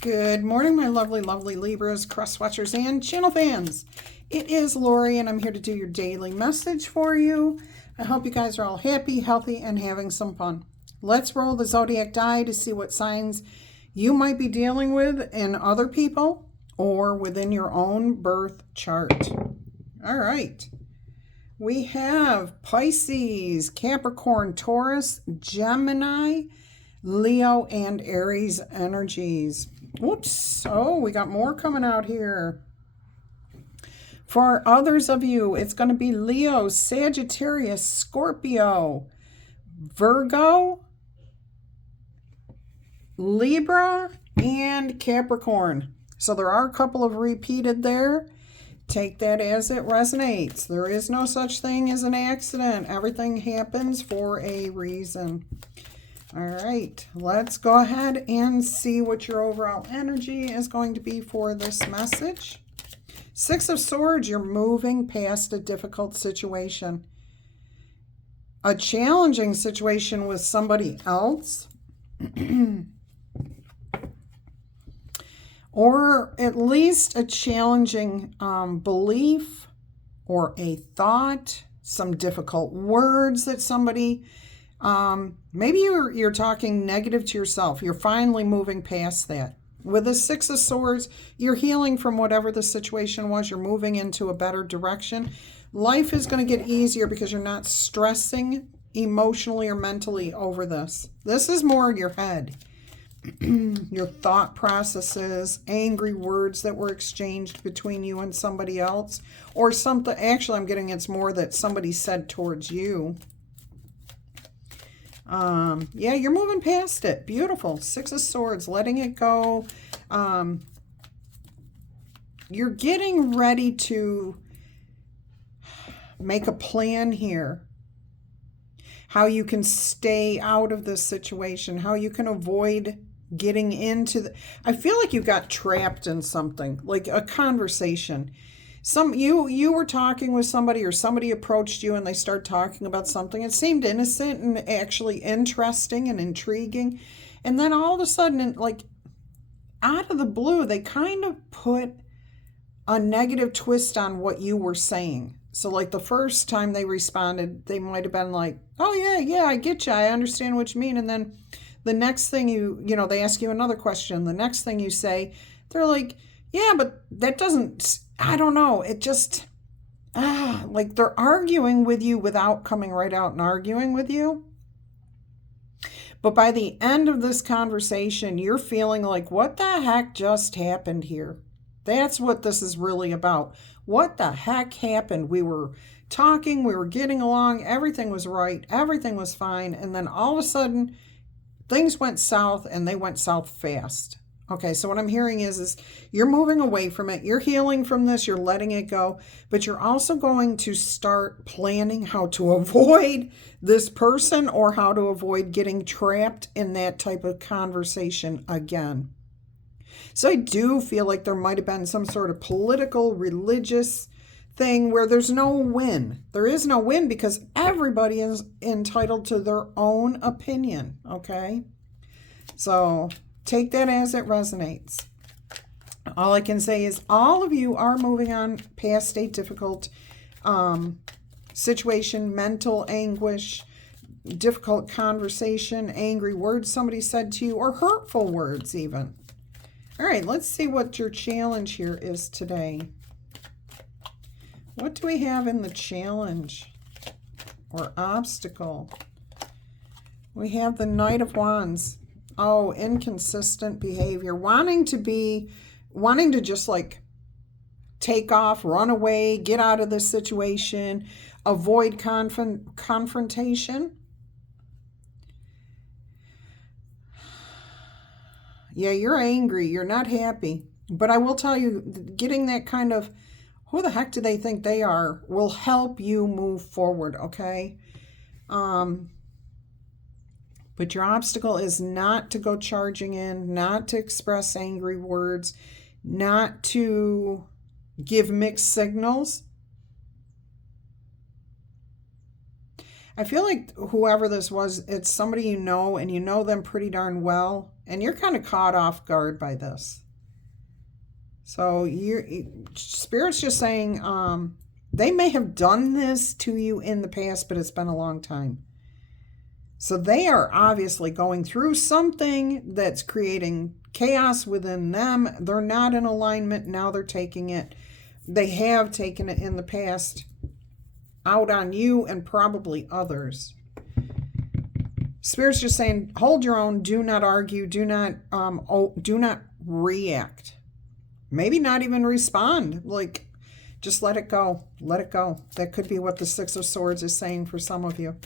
Good morning, my lovely, lovely Libras, cross watchers, and channel fans. It is Laurie, and I'm here to do your daily message for you. I hope you guys are all happy, healthy, and having some fun. Let's roll the zodiac die to see what signs you might be dealing with in other people or within your own birth chart. All right. We have Pisces, Capricorn, Taurus, Gemini, Leo, and Aries energies. Whoops. Oh, we got more coming out here. For others of you, it's going to be Leo, Sagittarius, Scorpio, Virgo, Libra, and Capricorn. So there are a couple of repeated there. Take that as it resonates. There is no such thing as an accident. Everything happens for a reason. All right, let's go ahead and see what your overall energy is going to be for this message. Six of Swords, you're moving past a difficult situation. A challenging situation with somebody else. Or at least a challenging belief or a thought, some difficult words that somebody... maybe you're talking negative to yourself. You're finally moving past that. With the Six of Swords, you're healing from whatever the situation was. You're moving into a better direction. Life is going to get easier because you're not stressing emotionally or mentally over this. This is more your head. Your thought processes, angry words that were exchanged between you and somebody else. Or something, actually I'm getting it's more that somebody said towards you. Yeah, you're moving past it. Beautiful. Six of Swords, letting it go. You're getting ready to make a plan here. How you can stay out of this situation. How you can avoid getting into the... I feel like you got trapped in something, like a conversation. You were talking with somebody or somebody approached you and they started talking about something. It seemed innocent and actually interesting and intriguing. And then all of a sudden, like out of the blue, they kind of put a negative twist on what you were saying. So like the first time they responded, they might have been like, oh yeah, I get you. I understand what you mean. And then the next thing they ask you another question. The next thing you say, they're like, yeah, but that doesn't... I don't know. It just, like they're arguing with you without coming right out and arguing with you. But by the end of this conversation, you're feeling like, what the heck just happened here? That's what this is really about. What the heck happened? We were talking, we were getting along, everything was right, everything was fine. And then all of a sudden, things went south and they went south fast. Okay, so what I'm hearing is you're moving away from it. You're healing from this. You're letting it go. But you're also going to start planning how to avoid this person or how to avoid getting trapped in that type of conversation again. So I do feel like there might have been some sort of political, religious thing where there's no win. There is no win because everybody is entitled to their own opinion, okay? So... take that as it resonates. All I can say is all of you are moving on past a difficult situation, mental anguish, difficult conversation, angry words somebody said to you, or hurtful words even. All right, let's see what your challenge here is today. What do we have in the challenge or obstacle? We have the Knight of Wands. Oh, inconsistent behavior. Wanting to just like take off, run away, get out of this situation, avoid confrontation. Yeah, you're angry. You're not happy. But I will tell you, getting that kind of, who the heck do they think they are, will help you move forward, okay? But your obstacle is not to go charging in, not to express angry words, not to give mixed signals. I feel like whoever this was, it's somebody you know and you know them pretty darn well. And you're kind of caught off guard by this. So Spirit's just saying they may have done this to you in the past, but it's been a long time. So they are obviously going through something that's creating chaos within them. They're not in alignment. Now they're taking it. They have taken it in the past out on you and probably others. Spirit's just saying, hold your own. Do not argue. Do not react. Maybe not even respond. Like, just let it go. Let it go. That could be what the Six of Swords is saying for some of you.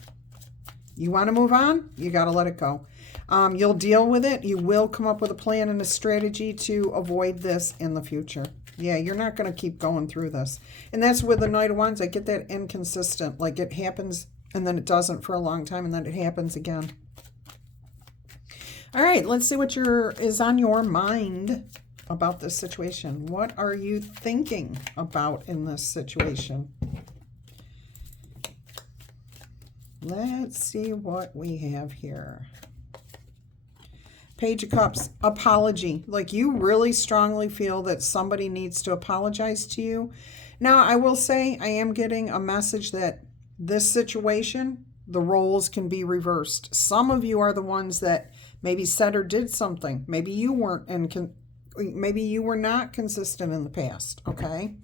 You want to move on? You got to let it go. You'll deal with it. You will come up with a plan and a strategy to avoid this in the future. Yeah, you're not going to keep going through this. And that's with the Knight of Wands. I get that inconsistent. Like it happens and then it doesn't for a long time and then it happens again. All right, let's see what is on your mind about this situation. What are you thinking about in this situation? Let's see what we have here. Page of Cups, apology. Like you really strongly feel that somebody needs to apologize to you. Now, I will say I am getting a message that this situation, the roles can be reversed. Some of you are the ones that maybe said or did something. Maybe you weren't maybe you were not consistent in the past, okay?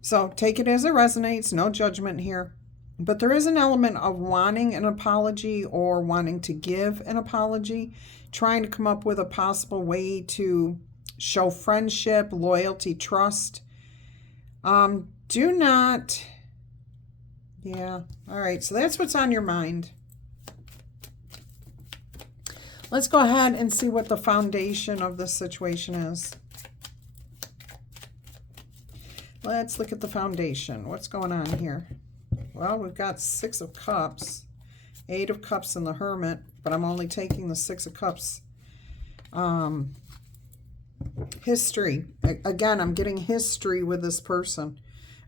So take it as it resonates, no judgment here. But there is an element of wanting an apology or wanting to give an apology, trying to come up with a possible way to show friendship, loyalty, trust. Do not, yeah, all right, so that's what's on your mind. Let's go ahead and see what the foundation of this situation is. Let's look at the foundation. What's going on here? Well, we've got Six of Cups, Eight of Cups and the Hermit, but I'm only taking the Six of Cups. History. Again, I'm getting history with this person.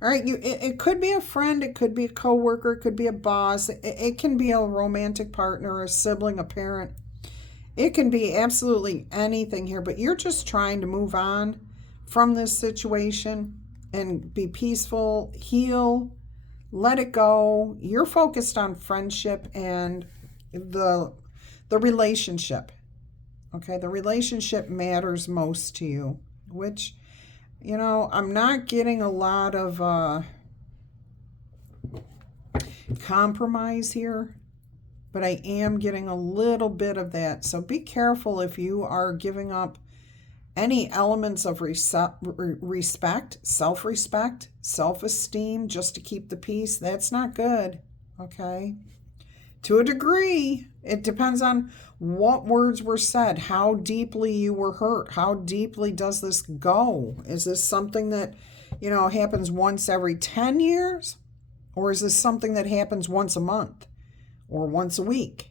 All right, it could be a friend, it could be a coworker, it could be a boss, it can be a romantic partner, a sibling, a parent. It can be absolutely anything here, but you're just trying to move on from this situation and be peaceful, heal, let it go. You're focused on friendship and the relationship. Okay, the relationship matters most to you, which, you know, I'm not getting a lot of compromise here, but I am getting a little bit of that. So be careful if you are giving up any elements of respect, self-respect, self-esteem, just to keep the peace. That's not good, okay? To a degree, it depends on what words were said, how deeply you were hurt, how deeply does this go? Is this something that, you know, happens once every 10 years? Or is this something that happens once a month or once a week?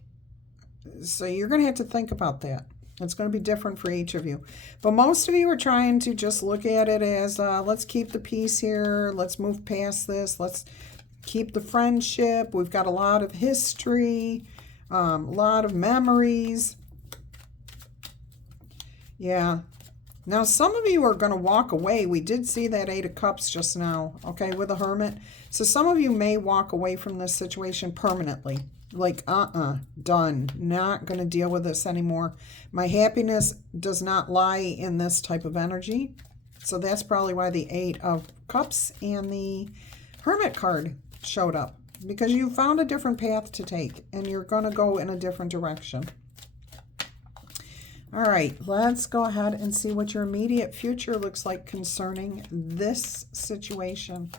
So you're going to have to think about that. It's going to be different for each of you. But most of you are trying to just look at it as, let's keep the peace here. Let's move past this. Let's keep the friendship. We've got a lot of history, a lot of memories. Yeah. Now, some of you are going to walk away. We did see that Eight of Cups just now, okay, with the Hermit. So some of you may walk away from this situation permanently. Like, done. Not going to deal with this anymore. My happiness does not lie in this type of energy. So that's probably why the Eight of Cups and the Hermit card showed up. Because you found a different path to take. And you're going to go in a different direction. All right, let's go ahead and see what your immediate future looks like concerning this situation.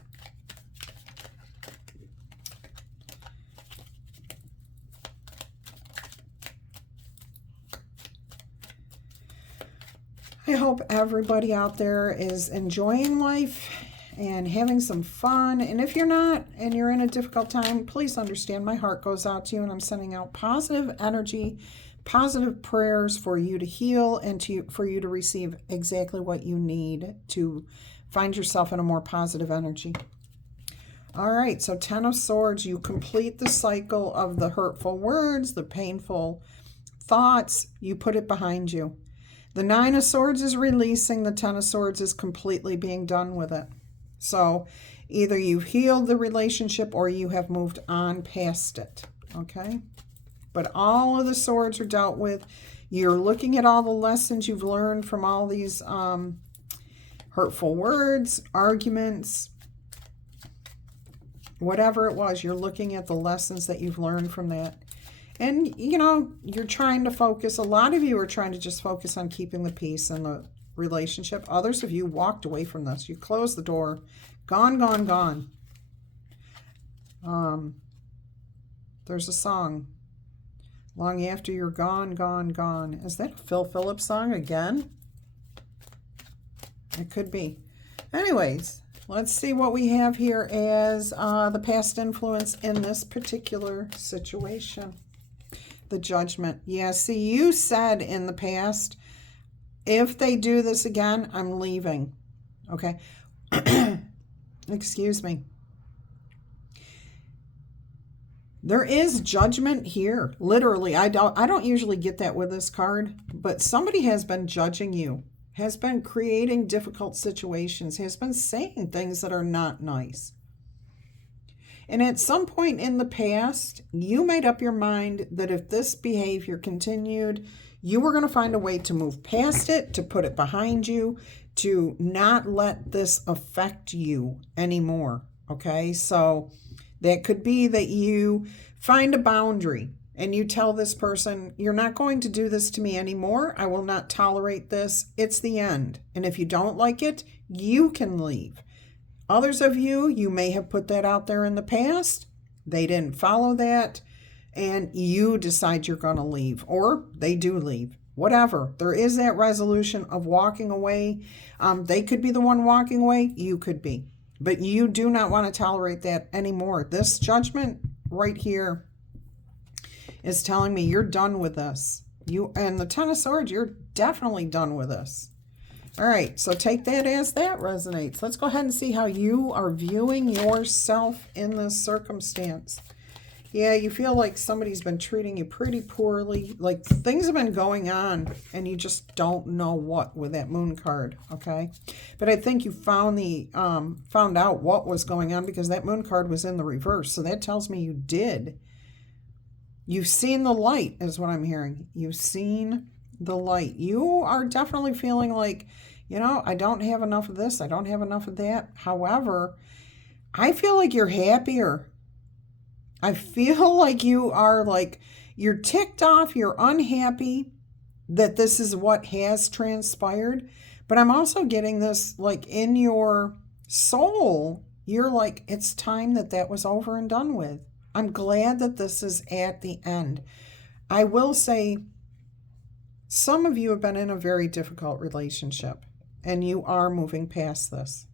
I hope everybody out there is enjoying life and having some fun. And if you're not and you're in a difficult time, please understand my heart goes out to you and I'm sending out positive energy, positive prayers for you to heal and for you to receive exactly what you need to find yourself in a more positive energy. All right, so Ten of Swords, you complete the cycle of the hurtful words, the painful thoughts, you put it behind you. The Nine of Swords is releasing. The Ten of Swords is completely being done with it. So either you've healed the relationship or you have moved on past it. Okay? But all of the swords are dealt with. You're looking at all the lessons you've learned from all these hurtful words, arguments, whatever it was. You're looking at the lessons that you've learned from that. And, you know, you're trying to focus. A lot of you are trying to just focus on keeping the peace in the relationship. Others of you walked away from this. You closed the door. Gone, gone, gone. There's a song. Long after you're gone, gone, gone. Is that a Phil Phillips song again? It could be. Anyways, let's see what we have here as the past influence in this particular situation. The Judgment. Yeah, see, you said in the past, if they do this again, I'm leaving. Okay? Excuse me. There is judgment here. Literally, I don't usually get that with this card, but somebody has been judging you, has been creating difficult situations, has been saying things that are not nice. And at some point in the past, you made up your mind that if this behavior continued, you were going to find a way to move past it, to put it behind you, to not let this affect you anymore. Okay, so that could be that you find a boundary and you tell this person, you're not going to do this to me anymore. I will not tolerate this. It's the end. And if you don't like it, you can leave. Others of you, you may have put that out there in the past. They didn't follow that. And you decide you're going to leave. Or they do leave. Whatever. There is that resolution of walking away. They could be the one walking away. You could be. But you do not want to tolerate that anymore. This Judgment right here is telling me you're done with this. You and the Ten of Swords, you're definitely done with this. All right, so take that as that resonates. Let's go ahead and see how you are viewing yourself in this circumstance. Yeah, you feel like somebody's been treating you pretty poorly. Like things have been going on and you just don't know what with that Moon card, okay? But I think you found out what was going on because that Moon card was in the reverse. So that tells me you did. You've seen the light is what I'm hearing. You've seen the light. You are definitely feeling like, you know, I don't have enough of this. I don't have enough of that. However, I feel like you're happier. I feel like you are like, you're ticked off, you're unhappy that this is what has transpired. But I'm also getting this, like in your soul, you're like, it's time that was over and done with. I'm glad that this is at the end. I will say, some of you have been in a very difficult relationship and you are moving past this.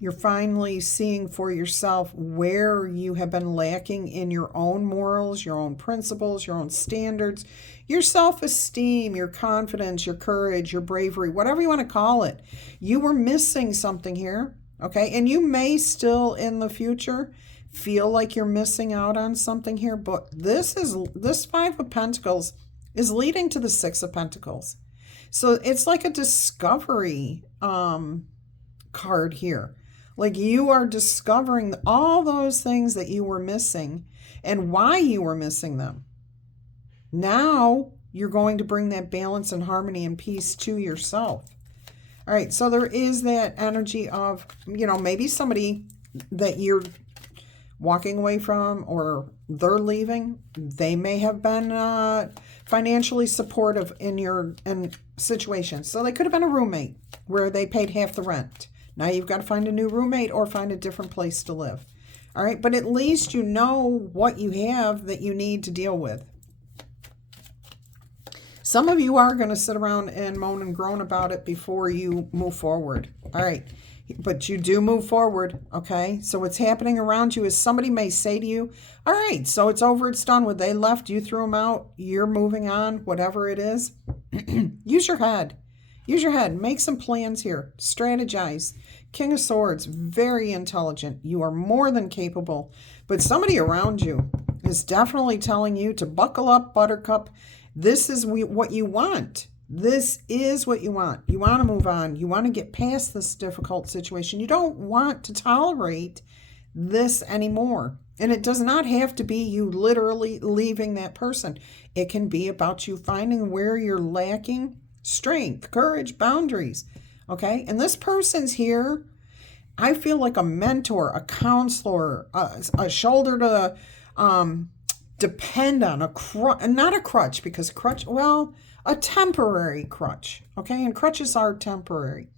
You're finally seeing for yourself where you have been lacking in your own morals, your own principles, your own standards, your self-esteem, your confidence, your courage, your bravery, whatever you want to call it. You were missing something here, okay? And you may still in the future feel like you're missing out on something here, but this Five of Pentacles is leading to the Six of Pentacles. So it's like a discovery card here. Like you are discovering all those things that you were missing and why you were missing them. Now you're going to bring that balance and harmony and peace to yourself. All right, so there is that energy of, you know, maybe somebody that you're walking away from or they're leaving. They may have been financially supportive in your situation. So they could have been a roommate where they paid half the rent. Now you've got to find a new roommate or find a different place to live. All right, but at least you know what you have that you need to deal with. Some of you are going to sit around and moan and groan about it before you move forward. All right, but you do move forward, okay? So what's happening around you is somebody may say to you, all right, so it's over, it's done with. They left, you threw them out, you're moving on, whatever it is. Use your head. Use your head. Make some plans here. Strategize. King of Swords, very intelligent. You are more than capable. But somebody around you is definitely telling you to buckle up, Buttercup. This is what you want. This is what you want. You want to move on. You want to get past this difficult situation. You don't want to tolerate this anymore. And it does not have to be you literally leaving that person. It can be about you finding where you're lacking strength, courage, boundaries. Okay? And this person's here, I feel like a mentor, a counselor, a shoulder to depend on, not a crutch, because a temporary crutch. Okay? And crutches are temporary.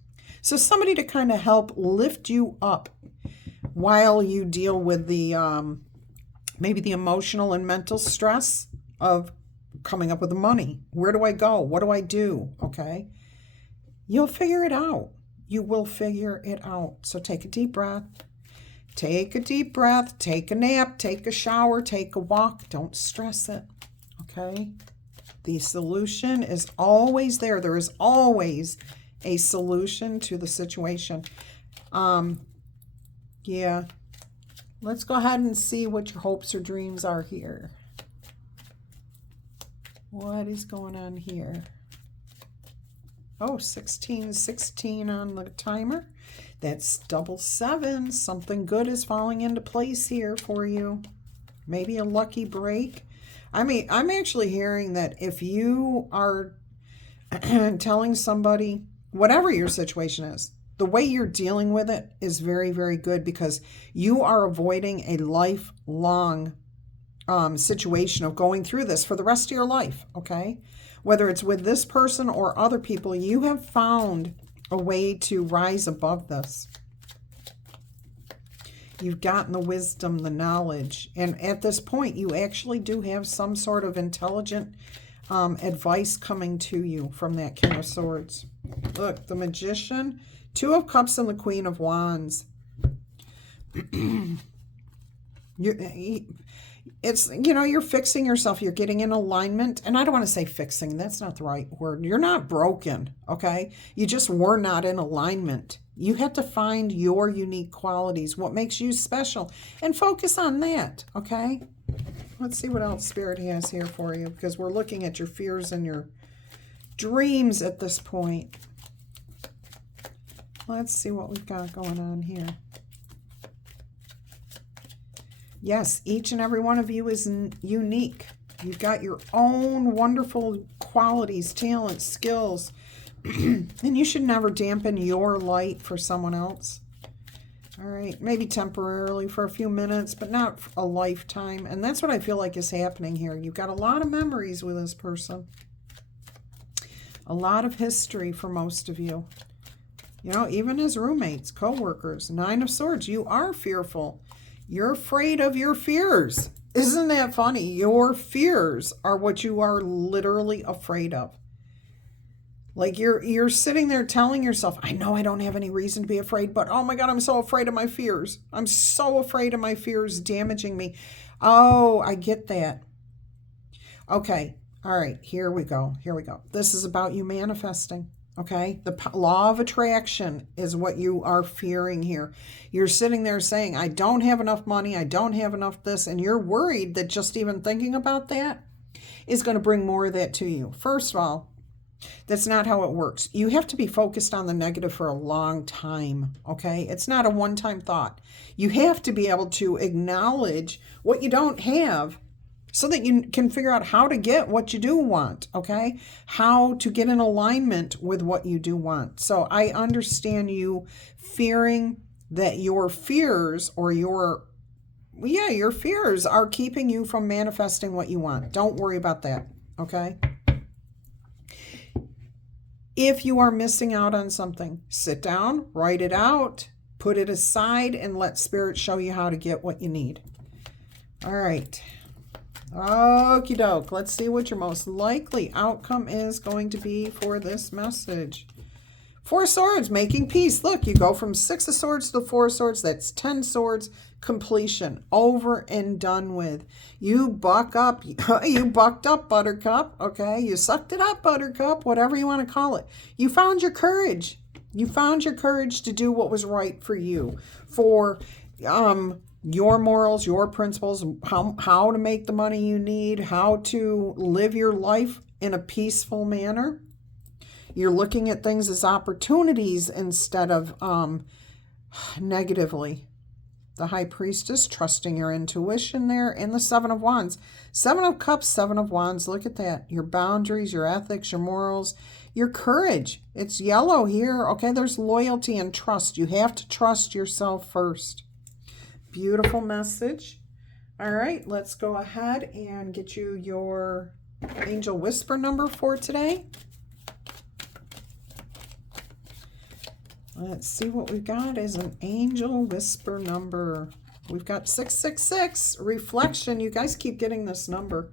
So somebody to kind of help lift you up while you deal with the maybe the emotional and mental stress of coming up with the money. Where do I go? What do I do? Okay? You'll figure it out. You will figure it out. So take a deep breath. Take a deep breath. Take a nap. Take a shower. Take a walk. Don't stress it. Okay? The solution is always there. There is always a solution to the situation. Yeah. Let's go ahead and see what your hopes or dreams are here. What is going on here? Oh, 16 on the timer. That's double 7. Something good is falling into place here for you. Maybe a lucky break. I mean, I'm actually hearing that if you are telling somebody, whatever your situation is, the way you're dealing with it is very, very good, because you are avoiding a lifelong situation of going through this for the rest of your life, okay? Whether it's with this person or other people, you have found a way to rise above this. You've gotten the wisdom, the knowledge, and at this point, you actually do have some sort of intelligent advice coming to you from that King of Swords. Look, the Magician, Two of Cups, and the Queen of Wands. You're fixing yourself. You're getting in alignment. And I don't want to say fixing. That's not the right word. You're not broken, okay? You just were not in alignment. You had to find your unique qualities, what makes you special, and focus on that, okay? Let's see what else Spirit has here for you, because we're looking at your fears and your dreams at this point. Let's see what we've got going on here. Yes, each and every one of you is unique. You've got your own wonderful qualities, talents, skills, and you should never dampen your light for someone else. All right, maybe temporarily for a few minutes, but not a lifetime. And that's what I feel like is happening here. You've got a lot of memories with this person. A lot of history for most of you. Even as roommates, co-workers, 9 of Swords, you are fearful. You're afraid of your fears. Isn't that funny? Your fears are what you are literally afraid of. Like you're sitting there telling yourself, I know I don't have any reason to be afraid, but oh my God, I'm so afraid of my fears. I'm so afraid of my fears damaging me. Oh, I get that. Okay. All right. Here we go. This is about you manifesting. Okay, the law of attraction is what you are fearing here. You're sitting there saying, I don't have enough money, I don't have enough this, and you're worried that just even thinking about that is going to bring more of that to you. First of all, that's not how it works. You have to be focused on the negative for a long time, okay? It's not a one-time thought. You have to be able to acknowledge what you don't have, so that you can figure out how to get what you do want, okay? How to get in alignment with what you do want. So I understand you fearing that your fears or your fears are keeping you from manifesting what you want. Don't worry about that, okay? If you are missing out on something, sit down, write it out, put it aside, and let Spirit show you how to get what you need. All right. Okie doke. Let's see what your most likely outcome is going to be for this message. 4 of Swords, making peace. Look, you go from 6 of Swords to 4 of Swords. That's 10 swords, completion, over and done with. You buck up. You bucked up, Buttercup. Okay, you sucked it up, Buttercup, whatever you want to call it. You found your courage. You found your courage to do what was right for you. For your morals, your principles, how to make the money you need, how to live your life in a peaceful manner. You're looking at things as opportunities instead of negatively. The High Priestess, trusting your intuition there, and the Seven of Wands. Seven of Cups, Seven of Wands, look at that. Your boundaries, your ethics, your morals, your courage. It's yellow here. Okay, there's loyalty and trust. You have to trust yourself first. Beautiful message. All right, let's go ahead and get you your Angel Whisper number for today. Let's see what we've got as an Angel Whisper number. We've got 666, reflection. You guys keep getting this number.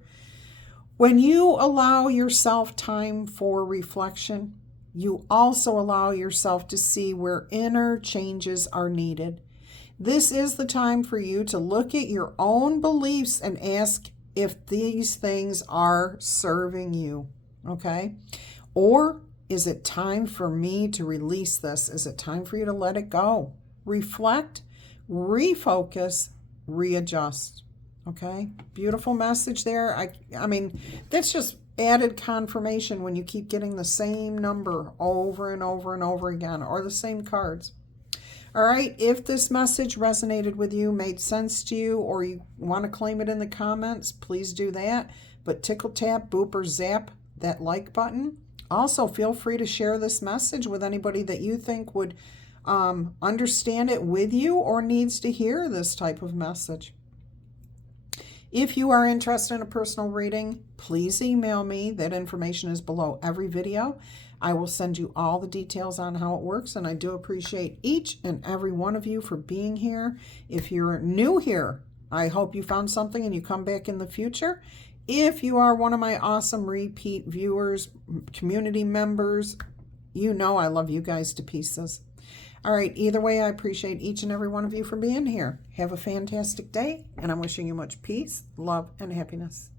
When you allow yourself time for reflection, you also allow yourself to see where inner changes are needed. This is the time for you to look at your own beliefs and ask if these things are serving you, okay? Or is it time for me to release this? Is it time for you to let it go? Reflect, refocus, readjust. Okay? Beautiful message there. I mean, that's just added confirmation when you keep getting the same number over and over and over again, or the same cards. All right, if this message resonated with you, made sense to you, or you want to claim it in the comments, please do that. But tickle, tap, boop, or zap that like button. Also, feel free to share this message with anybody that you think would understand it with you or needs to hear this type of message. If you are interested in a personal reading, please email me. That information is below every video. I will send you all the details on how it works, and I do appreciate each and every one of you for being here. If you're new here, I hope you found something and you come back in the future. If you are one of my awesome repeat viewers, community members, you know I love you guys to pieces. All right, either way, I appreciate each and every one of you for being here. Have a fantastic day, and I'm wishing you much peace, love, and happiness.